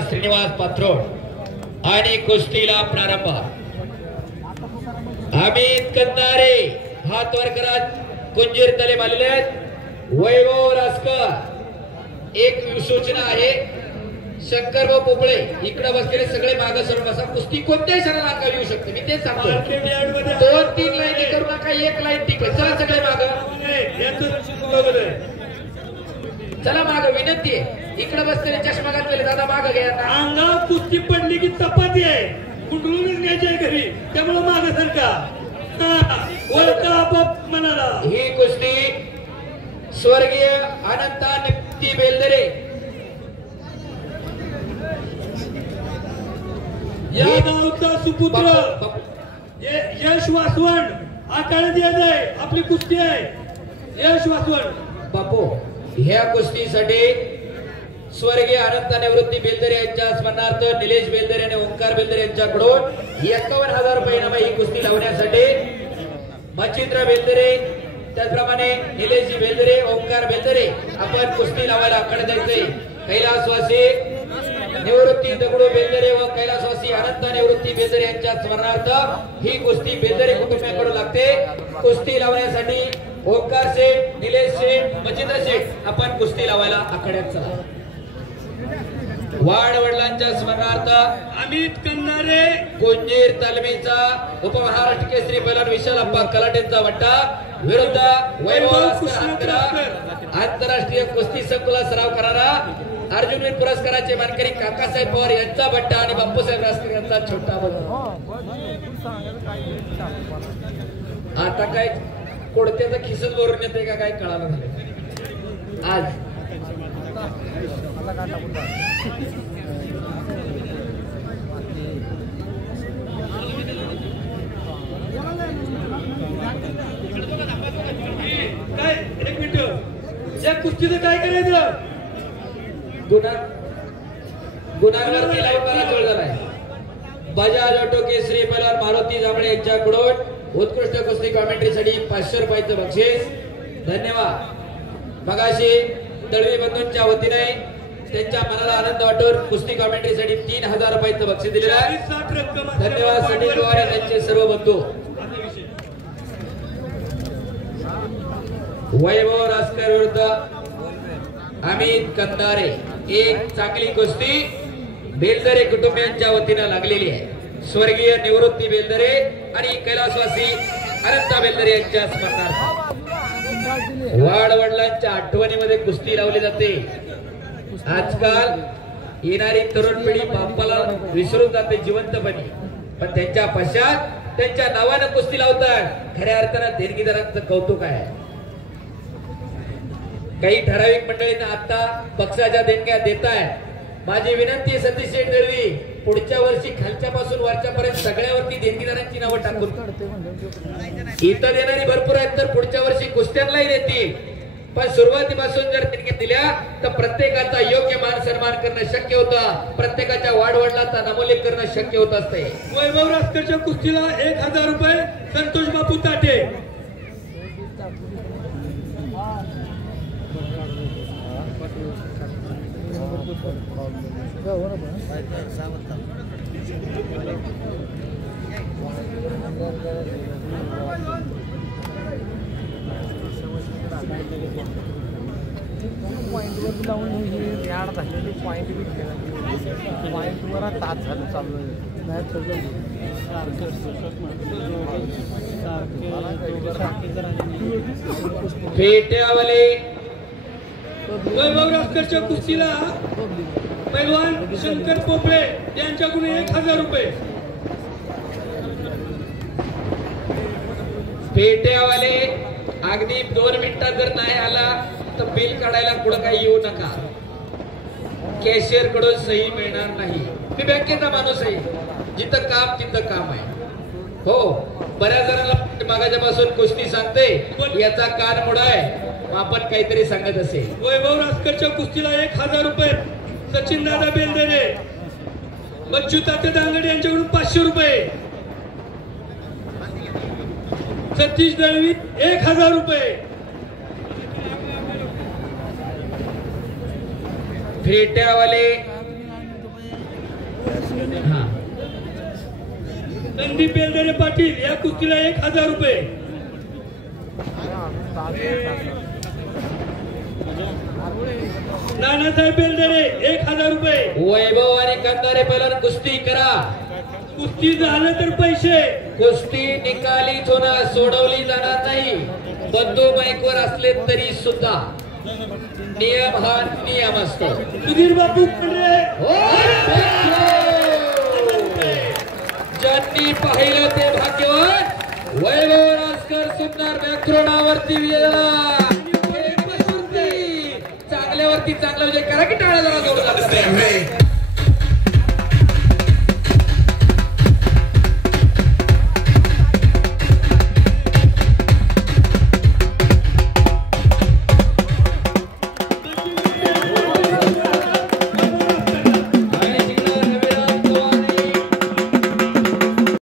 श्रीनिवास पात्रोड आणि कुस्तीला प्रारंभ. अमित कंदारे हात वर करा. कुंजीर तालीम आलेले आहेत. वैभव रासकर एक सूचना आहे. शंकरभाऊ पोपळे इकडे बसलेले सगळे मागे सरून बसा. कुस्ती कोणत्याही क्षणाला अंगावर येऊ शकते. मी तेच सांगतो. 2-3 लाईनी करू नका. एक लाईन ठीक आहे. चला सगळे मागे. चला मागे. विनंती आहे. इकडे बसलेले चष्मा घातलेले दादा मागे घ्या. अंगावर कुस्ती पडली की चपाती आहे. कुंडळूनच न्यायची आहे घरी. त्यामुळे मागे सरका. ओळखा आपाप मनाला. ही कुस्ती स्वर्गीय अनंता निप्ती बेलदरे या गावचा सुपुत्र यश वासवण आकाळ्यात येत आहे. आपली कुस्ती आहे. यश वासवण बापू ह्या कुस्तीसाठी स्वर्गीय अनंत निवृत्ती बेलदरे यांच्या स्मरणार्थ निलेश बेलदरे आणि ओंकार बेलदरे यांच्याकडून 51,000 रुपये इनाम ही कुस्ती लावण्यासाठी मच्छिंद्र बेलदरे त्याचप्रमाणे निलेशजी बेलदरे ओंकार बेलदरे आपण कुस्ती लावायला आकडे द्यायचे. कैलासवासी निवृत्ती दगडू बेलदरे व कैलासवासी अनंत निवृत्ती बेलदरे यांच्या स्मरणार्थ ही कुस्ती बेलदरे कुटुंबियांकडून लागते. कुस्ती लावण्यासाठी ओंकार शेठ निलेश शेठ मच्छिंद्र शेठ आपण कुस्ती लावायला आकड्यात चला. वाड वडिलांच्या स्मरणार्थ अमित कंदारे कुंजीर तालमीचा उपमहाराष्ट्र केसरी पैलवान विशाल अप्पा कलाटेंचा वट्टा विरुद्ध वैभव रासकर आंतरराष्ट्रीय कुस्ती संकुलात सराव करणारा अर्जुनवीर पुरस्काराचे मानकरी काकासाहेब पवार यांचा बट्टा आणि बापूसाहेब रासकर यांचा छोटा बट्टा. आता काय कोडत्याचा खिसच भरून येते का काय कळालं झालं आज. काय एक मिनिट या कुस्तीचं काय करायचं. गुन्हावरती लावणारा जोड झालाय. बजाज ऑटो केसरी पैलवान मारुती जांभळे यांच्याकडून उत्कृष्ट कुस्ती कॉमेंट्रीसाठी 500 रुपयाचं बक्षीस. धन्यवाद. मगाशी दळवी बंधूंच्या वतीने त्यांच्या मनाला आनंद वाटून कुस्ती कॉमेंट्रीसाठी 3,000 रुपयाचं बक्षीस दिलेलं आहे. धन्यवाद सनी पवार यांचे सर्व बंधू. वैभव रासकर विरुद्ध अमित कंदारे एक चांगली कुस्ती बेलदरे कुटुंबियांच्या वतीने लागलेली आहे. स्वर्गीय निवृत्ती बेलदरे आणि कैलासवासी अनंता बेलदरे यांच्या स्मरणार्थ वाड वडिलांच्या आठवणीमध्ये कुस्ती लावली जाते. आजकाल येणारी तरुण पिढी बाप्पाला विसरून जाते जिवंतपणे, पण त्यांच्या पश्चात त्यांच्या नावानं कुस्ती लावतात. खऱ्या अर्थानं देणगीदारांचं कौतुक आहे. काही ठराविक मंडळींना आता पक्षाच्या देणग्या देत आहेत. माझी विनंती सतीश शेठ दळवी पुढच्या वर्षी खालच्यापासून वरच्यापर्यंत सगळ्यावरती देणगीदारांची नावं टाकून इतर देणारी भरपूर आहेत तर पुढच्या वर्षी कुस्त्यांनाही देतील. पण सुरुवातीपासून जर देणगी दिल्या तर प्रत्येकाचा योग्य मान सन्मान करणं शक्य होतं. प्रत्येकाच्या वाढवडिलांचा नामोल्लेख करणं शक्य होत असते. वैभव रासकरच्या कुस्तीला 1,000 रुपये संतोष बापू ताटे. पॉइंटवर लावून ही याड झालेली पॉइंट बी पॉइंटवर तास झालं चालू पेट्यावाले वैभव रासकरच्या कुस्तीला पैलवान शंकर पोपळे यांच्याकडून 1,000 रुपये. पेट्यावाले अगदी 2 मिनिटात जर नाही आला तर बिल काढायला पुढे काही येऊ नका. कॅशियर कडून सही मिळणार नाही. मी बँकेचा माणूस आहे. जिथं काम तिथं काम आहे. हो बऱ्याच जणांना मागाच्यापासून कुस्ती सांगते याचा कान मोडा आहे. आपण काहीतरी सांगत असेल. वैभव रासकरच्या कुस्तीला 1,000 रुपये सचिन दादा बेलदरे बच्चू तात्या दांगडे यांच्याकडून 500 रुपये. सतीश दळवी 1,000 रुपये. फेट्यावाले हा संदीप बेलदरे पाटील या कुस्तीला 1000 रुपये. नानासाहेब बेलदरे 1000 रुपये. वैभव आणि कंदारे पहिला कुस्ती करा. कुस्ती झालं तर पैसे. कुस्ती निकालीत होणार, सोडवली जाणार नाही. बंधू माईकवर असले तरी सुद्धा नियम हा नियम असतो. सुधीर बापू पांढरे ज्यांनी पाहिलं ते भाग्यवान. वैभव राजकर सुंदर व्याकरणावरती चांगल्यावरती चांगला विजय करा की टाळा जरा जोडला.